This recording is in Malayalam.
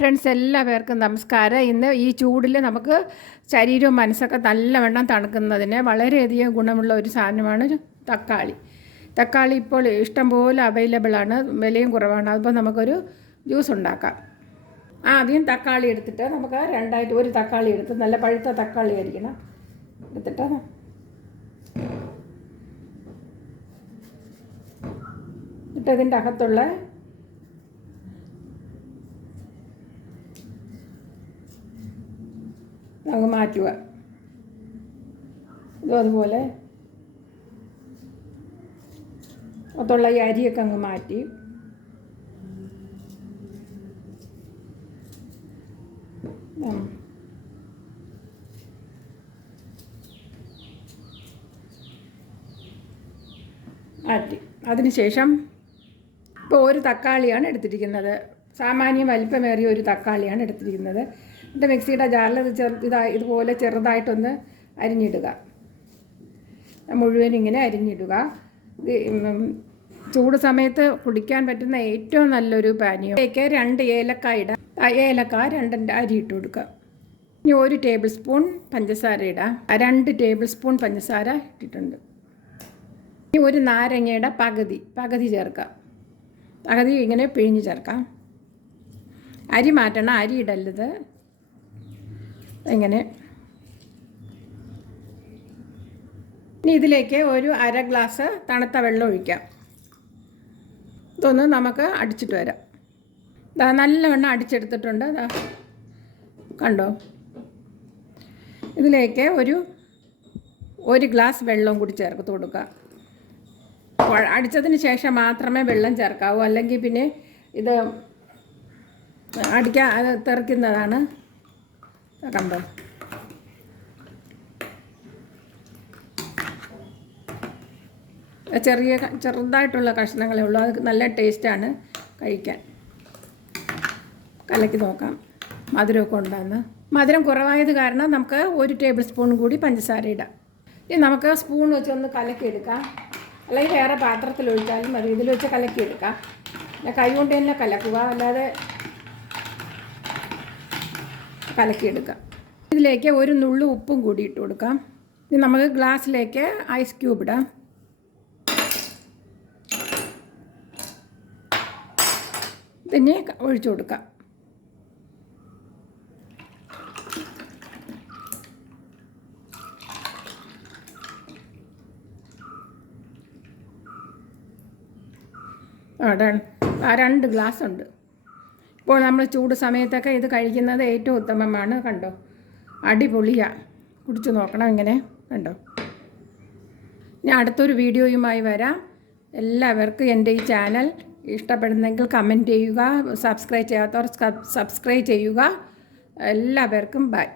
ഫ്രണ്ട്സ്, എല്ലാവർക്കും നമസ്കാരം. ഇന്ന് ഈ ചൂടിൽ നമുക്ക് ശരീരവും മനസ്സൊക്കെ നല്ലവണ്ണം തണുക്കുന്നതിന് വളരെയധികം ഗുണമുള്ള ഒരു സാധനമാണ് തക്കാളി. തക്കാളി ഇപ്പോൾ ഇഷ്ടംപോലെ അവൈലബിളാണ്, വിലയും കുറവാണ്. അതിപ്പോൾ നമുക്കൊരു ജ്യൂസ് ഉണ്ടാക്കാം. ആദ്യം തക്കാളി എടുത്തിട്ട് നമുക്ക് രണ്ടായിട്ട് ഒരു തക്കാളി എടുത്ത്, നല്ല പഴുത്ത തക്കാളി ആയിരിക്കണം, എടുത്തിട്ട് ഇതിൻ്റെ അകത്തുള്ള അങ്ങ് മാറ്റുക. ഇതും അതുപോലെ അകത്തുള്ള ഈ അരിയൊക്കെ അങ്ങ് മാറ്റി അതിനുശേഷം ഇപ്പോൾ ഒരു തക്കാളിയാണ് എടുത്തിരിക്കുന്നത്. സാമാന്യം വലിപ്പമേറിയ ഒരു തക്കാളിയാണ് എടുത്തിരിക്കുന്നത്. എന്നിട്ട് മിക്സിയുടെ ജാറിൽ ഇതുപോലെ ചെറുതായിട്ടൊന്ന് അരിഞ്ഞിടുക. മുഴുവൻ ഇങ്ങനെ അരിഞ്ഞിടുക. ചൂട് സമയത്ത് കുടിക്കാൻ പറ്റുന്ന ഏറ്റവും നല്ലൊരു പാനീയം. ഇതിലേക്ക് 2 ഏലക്കായ ഇടാം. ഏലക്ക 2 അരി ഇട്ട് കൊടുക്കുക. ഇനി 1 ടേബിൾ സ്പൂൺ പഞ്ചസാര ഇടാം. 2 ടേബിൾ സ്പൂൺ പഞ്ചസാര ഇട്ടിട്ടുണ്ട്. ഇനി ഒരു നാരങ്ങയുടെ പകുതി ചേർക്കാം. പകുതി ഇങ്ങനെ പിഴിഞ്ഞ് ചേർക്കാം. അരി മാറ്റണം, അരി ഇടരുത്. ഇങ്ങനെ. ഇനി ഇതിലേക്ക് ഒരു 1/2 ഗ്ലാസ് തണുത്ത വെള്ളം ഒഴിക്കാം. ഇതൊന്ന് നമുക്ക് അടിച്ചിട്ട് വരാം. നല്ലവണ്ണം അടിച്ചെടുത്തിട്ടുണ്ട്. കണ്ടോ? ഇതിലേക്ക് ഒരു ഗ്ലാസ് വെള്ളം കൂടി ചേർത്ത് കൊടുക്കുക. അടിച്ചതിന് ശേഷം മാത്രമേ വെള്ളം ചേർക്കാവൂ, അല്ലെങ്കിൽ പിന്നെ ഇത് തെറിക്കുന്നതാണ്. കണ്ടോ? ചെറുതായിട്ടുള്ള കഷ്ണങ്ങളേ ഉള്ളൂ. അത് നല്ല ടേസ്റ്റാണ് കഴിക്കാൻ. കലക്കി നോക്കാം മധുരമൊക്കെ ഉണ്ടാകുന്ന. മധുരം കുറവായത് കാരണം നമുക്ക് 1 ടേബിൾ സ്പൂൺ കൂടി പഞ്ചസാര ഇടാം. ഇനി നമുക്ക് സ്പൂൺ വെച്ച് ഒന്ന് കലക്കിയെടുക്കാം, അല്ലെങ്കിൽ വേറെ പാത്രത്തിൽ ഒഴിച്ചാലും മതി. ഇതിൽ വെച്ച് കലക്കിയെടുക്കാം. കൈ കൊണ്ട് തന്നെ കലക്കുക, അല്ലാതെ കലക്കിയെടുക്കാം. ഇതിലേക്ക് 1 നുള്ളു ഉപ്പും കൂടി ഇട്ട് കൊടുക്കാം. ഇനി നമുക്ക് ഗ്ലാസ്സിലേക്ക് ഐസ് ക്യൂബ് ഇടാം. പിന്നെ ഒഴിച്ചു കൊടുക്കാം. ആ 2 ഗ്ലാസ് ഉണ്ട്. ഇപ്പോൾ നമ്മൾ ചൂട് സമയത്തൊക്കെ ഇത് കഴിക്കുന്നത് ഏറ്റവും ഉത്തമമാണ്. കണ്ടോ? അടിപൊളിയാണ്. കുടിച്ചു നോക്കണം ഇങ്ങനെ. കണ്ടോ? ഞാൻ അടുത്തൊരു വീഡിയോയുമായി വരാം. എല്ലാവർക്കും എൻ്റെ ഈ ചാനൽ ഇഷ്ടപ്പെടുന്നെങ്കിൽ കമൻറ്റ് ചെയ്യുക. സബ്സ്ക്രൈബ് ചെയ്യാത്തവർ സബ്സ്ക്രൈബ് ചെയ്യുക. എല്ലാവർക്കും ബൈ.